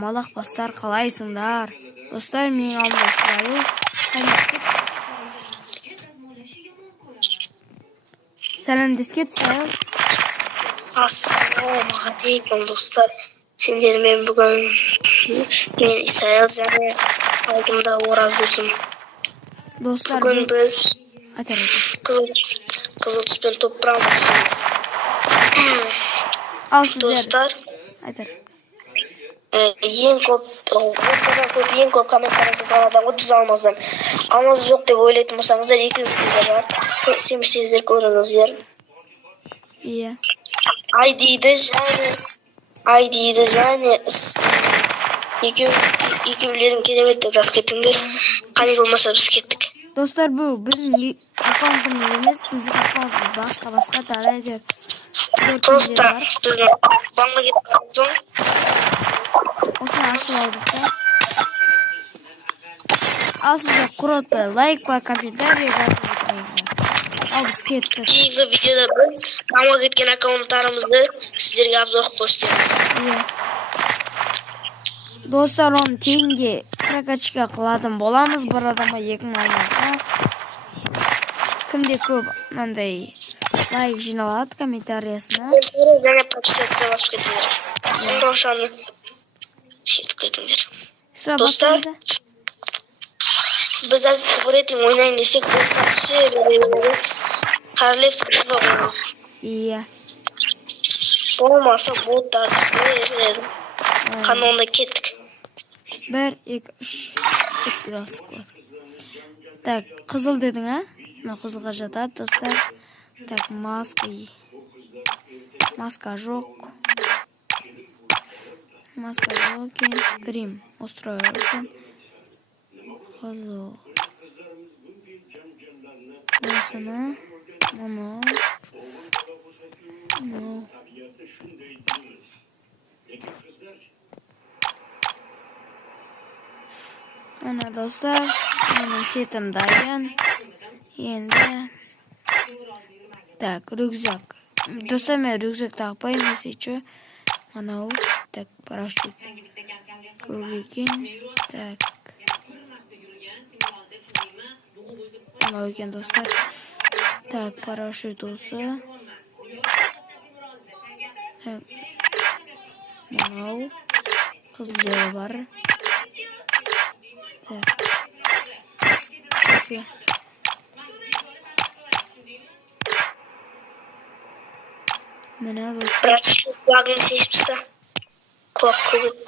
Малақ бастар қалайсыңдар? Достар, мен алдымда сұрайыл. Сәлемдеске түсайыл. Ассалаумағалейкум достар. Сендермен бүгін мен Исаил және алдымда Ораз досым. Достар, Бүгін біз айтар. қызыл түспен топырамыз. Ал сіздер. Достар, Айтар. ең көп комментарий жазған адамға 100 алмаздан. Алмаз жоқ деп ойлайтын болсаңыздар, 200 бар. Сенбесеңіздер көріңіздер. Иә. ID-ді және екеулерін керемет деп жазып кетіңдер. Қане болмаса біз кеттік. Достар, бұл біздің аккаунтымыз емес, біздің аккаунтымыз басқа тағы деп. Достар, біздің баңға кеткен соң осыны ашып алдық та. Ал сіздер құротпай, лайк па, комментарий жазып отырыңыздар. Ал біз кеттік. Кейінгі видеода біз баңға кеткен аккаунттарымызды сіздерге обзор көрсетеміз. Достар, оны тегінге прокачка қыладым боламыз, бір адамға 2000 алмаса. Кімде көп мынандай лайк жиналады комментариясына. Және подписаться басып кетіңдер. Ошаны шетіп кетіңдер. Достар, біз әзір рейтинг ойнайын десек, Королевский битва ойнаймыз. Иә. Болмаса боттарды береді. Қанонда кеттік. 1, 2, 3. Кеттік алсықлады. Так, қызыл дедің, а? Қызылға жатады, достар. Так, маска жоқ. Маска жоқ екен. Грим устроился. Қызыл. Осыны. Мұны. Ана, достар. Менің сетім дайын. Енді. Так, рюкзак. Достар, мен рюкзак тақпайым, есечу. Анау. Так, парашют. Көк екен. Так. Анау екен, достар. Так, парашют осы. Так. Анау. Қызыл жері бар. Так. Кофе. Міне достар. Құлақ көбік.